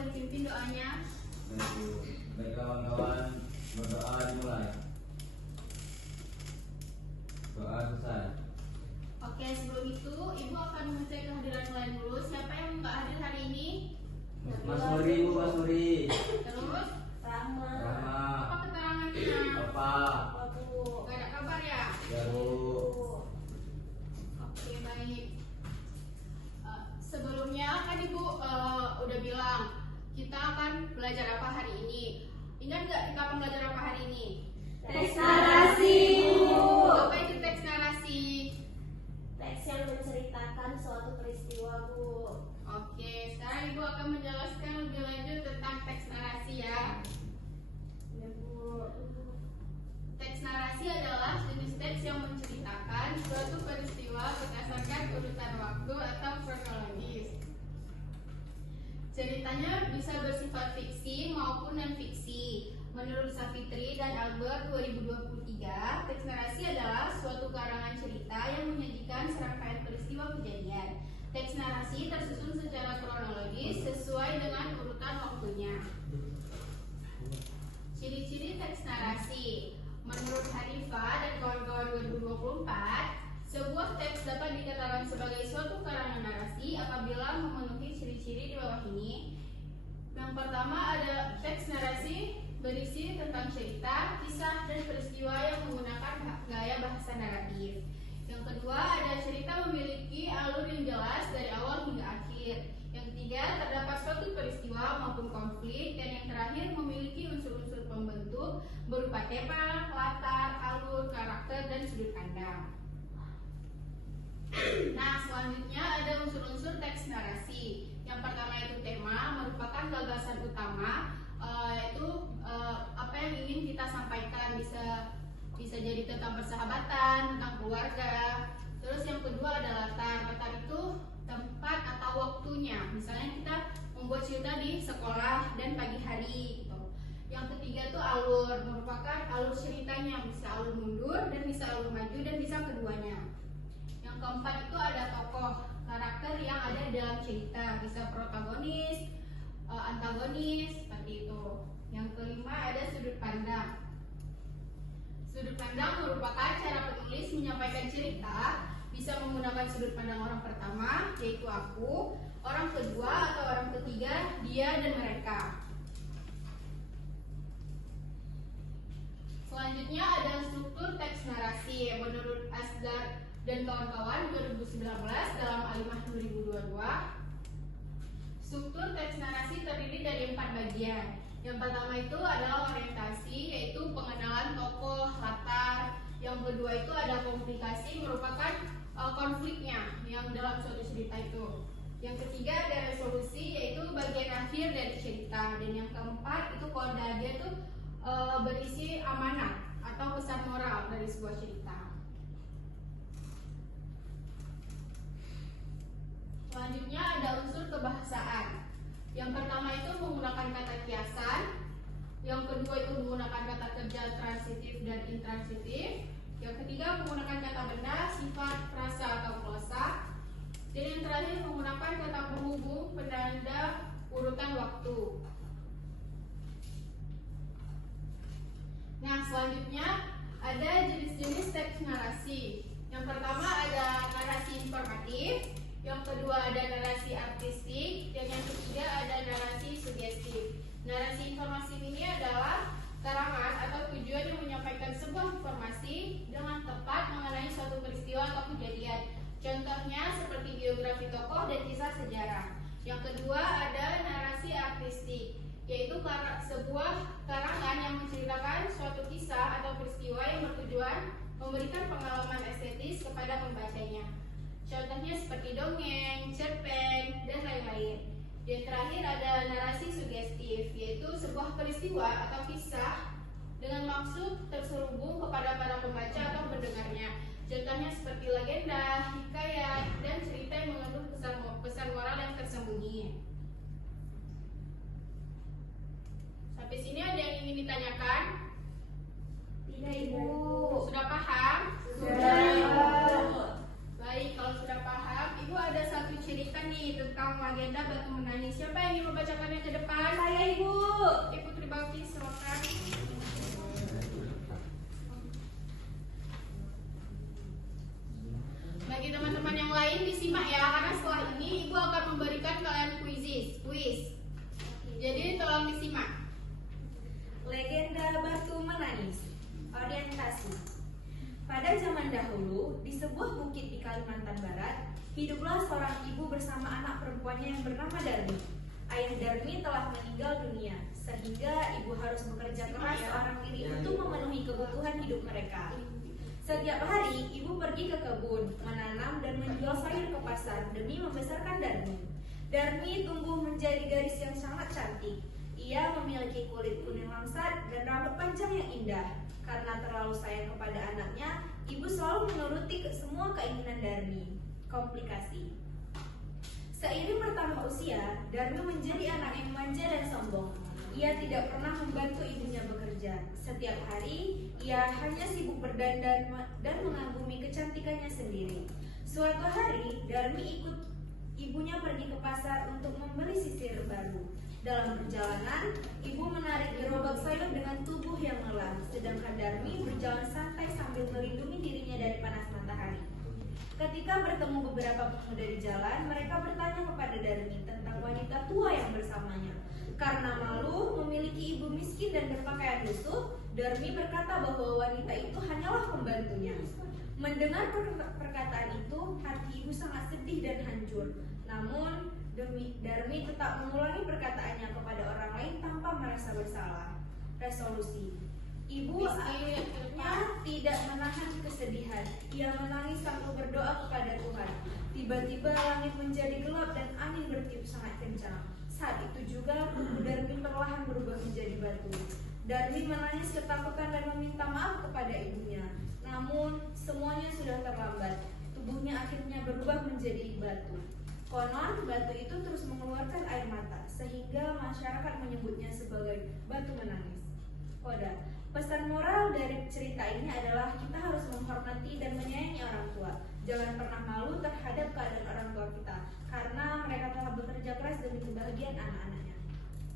boleh dipimpin doanya. Baik kawan-kawan, berdoa dimulai. Doa selesai. Oke, sebelum itu Ibu akan mengecek kehadiran kalian dulu. Siapa yang nggak hadir hari ini? Mas Suri, Bu, Mas Suri. Terus Rahma. apa keterangannya? Bapak. Bu. Gak ada kabar ya? Ya, Bu. Oke, baik. Sebelumnya kan Ibu udah bilang kita akan belajar apa hari ini. Ingat nggak kita akan belajar apa hari ini? Teks narasi, Bu. Apa itu teks narasi? Teks yang menceritakan suatu peristiwa, Bu. Oke, sekarang Ibu akan menjelaskan lebih lanjut tentang teks narasi ya. Ya, Bu. Teks narasi adalah jenis teks yang menceritakan suatu peristiwa berdasarkan urutan waktu atau kronologis. Ceritanya bisa bersifat fiksi maupun non-fiksi. Menurut Savitri dan Albert 2023, teks narasi adalah suatu karangan cerita yang menyajikan serangkaian peristiwa kejadian. Teks narasi tersusun secara kronologis sesuai dengan urutan waktunya. Ciri-ciri teks narasi. Menurut Hanifah dan kawan-kawan 2024, sebuah teks dapat dikatakan sebagai suatu karangan narasi apabila memenuhi ciri-ciri di bawah ini. Yang pertama ada teks narasi berisi tentang cerita, kisah, dan peristiwa yang menggunakan gaya bahasa naratif. Yang kedua ada cerita memiliki alur yang jelas dari awal hingga akhir. Yang ketiga terdapat suatu peristiwa maupun konflik, dan yang terakhir memiliki unsur-unsur pembentuk berupa tema, latar, alur, karakter, dan sudut pandang. Nah, selanjutnya ada unsur-unsur teks narasi. Yang pertama itu tema, merupakan gagasan utama, yaitu apa yang ingin kita sampaikan, bisa jadi tentang persahabatan, tentang keluarga. Terus yang kedua ada latar. Latar itu tempat atau waktunya. Misalnya kita membuat cerita di sekolah dan pagi hari gitu. Yang ketiga itu alur, merupakan alur ceritanya, bisa alur mundur dan bisa alur maju dan bisa keduanya. Yang keempat itu ada tokoh, karakter yang ada dalam cerita, bisa protagonis, antagonis, seperti itu. Yang kelima ada sudut pandang. Sudut pandang merupakan cara penulis menyampaikan cerita, bisa menggunakan sudut pandang orang pertama, yaitu aku, orang kedua atau orang ketiga, dia dan mereka. Selanjutnya ada struktur teks narasi. Menurut Asgar dan kawan-kawan 2019 dalam Alimah 2022, struktur teks narasi terdiri dari 4 bagian. Yang pertama itu adalah orientasi, yaitu pengenalan tokoh, latar. Yang kedua itu ada komplikasi, merupakan konfliknya yang dalam suatu cerita itu. Yang ketiga ada resolusi, yaitu bagian akhir dari cerita. Dan yang keempat itu koda, dia tuh berisi amanat atau pesan moral dari sebuah cerita. Selanjutnya ada unsur kebahasaan. Yang pertama itu menggunakan kata kiasan. Yang kedua itu menggunakan kata kerja transitif dan intransitif. Yang ketiga menggunakan kata benda, sifat, frasa atau glosa. Dan yang terakhir menggunakan kata penghubung, penanda, urutan waktu. Nah, selanjutnya ada jenis-jenis teks narasi. Yang pertama ada narasi informatif. Yang kedua ada narasi artistik, dan yang ketiga ada narasi sugestif. Narasi informasi ini adalah karangan atau tujuan yang menyampaikan sebuah informasi dengan tepat mengenai suatu peristiwa atau kejadian. Contohnya seperti biografi tokoh dan kisah sejarah. Yang kedua ada narasi artistik, yaitu sebuah karangan yang menceritakan suatu kisah atau peristiwa yang bertujuan memberikan pengalaman estetis kepada pembacanya. Contohnya seperti dongeng, cerpen, dan lain-lain. Dan terakhir ada narasi sugestif, yaitu sebuah peristiwa atau kisah dengan maksud terselubung kepada para pembaca atau pendengarnya. Contohnya seperti legenda, hikayat, dan cerita yang mengandung pesan moral yang tersembunyi. Sampai sini ada yang ingin ditanyakan? Tidak, Ibu. Sudah paham? Sudah. Baik, kalau sudah paham, Ibu ada satu cerita nih tentang legenda batu menangis. Siapa yang ingin membacakannya ke depan? Hiduplah seorang ibu bersama anak perempuannya yang bernama Darmi. Ayah Darmi telah meninggal dunia, sehingga ibu harus bekerja keras seorang diri untuk memenuhi kebutuhan hidup mereka. Setiap hari, ibu pergi ke kebun, menanam dan menjual sayur ke pasar demi membesarkan Darmi. Darmi tumbuh menjadi gadis yang sangat cantik. Ia memiliki kulit kuning langsat dan rambut panjang yang indah. Karena terlalu sayang kepada anaknya, ibu selalu menuruti semua keinginan Darmi. Komplikasi. Seiring bertambah usia, Darmi menjadi anak yang manja dan sombong. Ia tidak pernah membantu ibunya bekerja. Setiap hari, ia hanya sibuk berdandan dan mengagumi kecantikannya sendiri. Suatu hari, Darmi ikut ibunya pergi ke pasar untuk membeli sisir baru. Dalam perjalanan, ibu menarik gerobak sayur dengan tubuh yang lelah, sedangkan Darmi berjalan santai sambil melindungi dirinya dari panas matahari. Ketika bertemu beberapa pemuda di jalan, mereka bertanya kepada Darmi tentang wanita tua yang bersamanya. Karena malu memiliki ibu miskin dan berpakaian lusuh, Darmi berkata bahwa wanita itu hanyalah pembantunya. Mendengar perkataan itu, hati ibu sangat sedih dan hancur. Namun, Darmi tetap mengulangi perkataannya kepada orang lain tanpa merasa bersalah. Resolusi. Ibu akhirnya tidak menahan kesedihan. Ia menangis sambil berdoa kepada Tuhan. Tiba-tiba langit menjadi gelap dan angin bertiup sangat kencang. Saat itu juga Darmi perlahan berubah menjadi batu. Darmi menangis ketakutan dan meminta maaf kepada ibunya. Namun semuanya sudah terlambat. Tubuhnya akhirnya berubah menjadi batu. Konon batu itu terus mengeluarkan air mata, sehingga masyarakat menyebutnya sebagai batu menangis. Koda. Pesan moral dari cerita ini adalah kita harus menghormati dan menyayangi orang tua. Jangan pernah malu terhadap keadaan orang tua kita, karena mereka telah bekerja keras demi kebahagiaan anak-anaknya.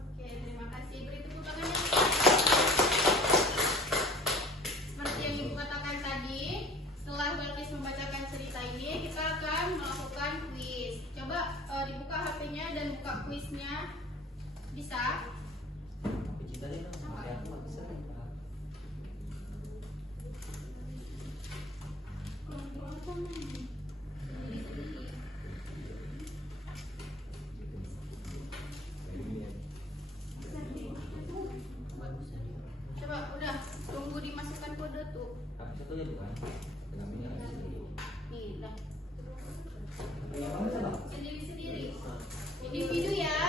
Oke, terima kasih. Beri tepuk tangannya. Seperti yang Ibu katakan tadi, setelah Balkis membacakan cerita ini, kita akan melakukan kuis. Coba dibuka HP-nya dan buka kuisnya. Bisa? Coba udah tunggu dimasukkan kode tuh. Satunya bukan. Nih, udah. Yang mana salah? Sendiri-sendiri. Individu ya.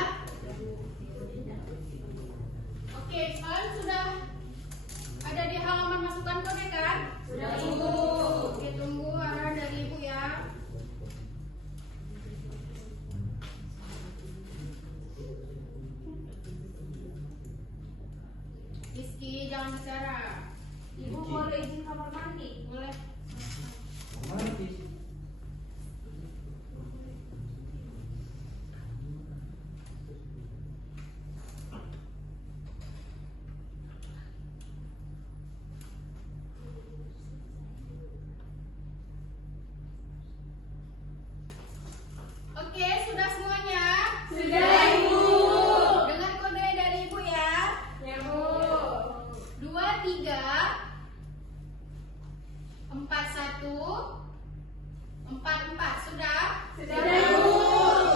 Oke, kalian sudah ada di halaman masukkan kode kan? Sudah, Ibu. Oke, tunggu arahan dari Ibu ya. Rizky, jangan bicara. Ibu boleh izin kamar mandi? Boleh. Mana sih? Oke, sudah semuanya? Sudah, Ibu. Dengan kode dari Ibu ya. Ya, Bu. 2, 3, 4, 1, 4, 4. Sudah? Sudah, Ibu.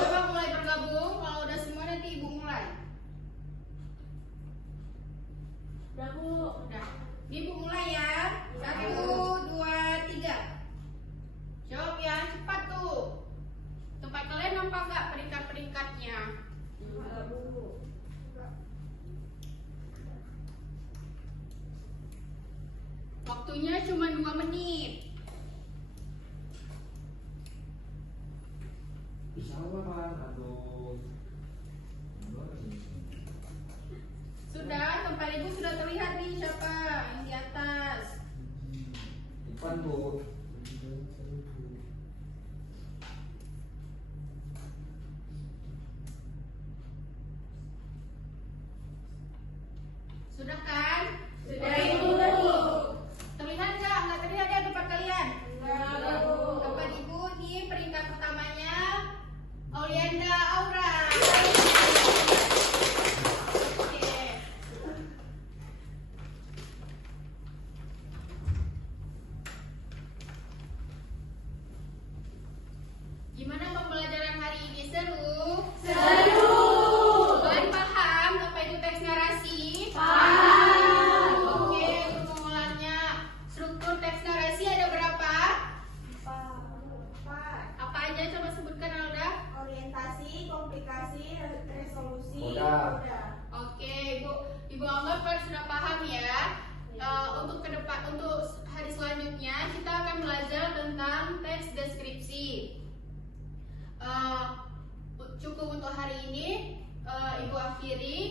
Coba mulai bergabung. Kalau udah semua nanti Ibu mulai. Udah, Bu. Udah. Ibu mulai ya. 1, 2, 3. Jawab ya, cepat tuh. Tempat kalian nampak nggak peringkat-peringkatnya? Enggak, Bu. Waktunya cuma 2 menit. Bisa apa Pak? Aduh. Sudah, tempat Ibu sudah terlihat nih siapa yang di atas. Depan Bu. Sudah kan? Sudah, Ibu. Terlihat nggak? Nggak terlihat ya tempat kalian? Enggak, Bu. Tempat Ibu di peringkat pertamanya Olianda Aura. Oke. kiri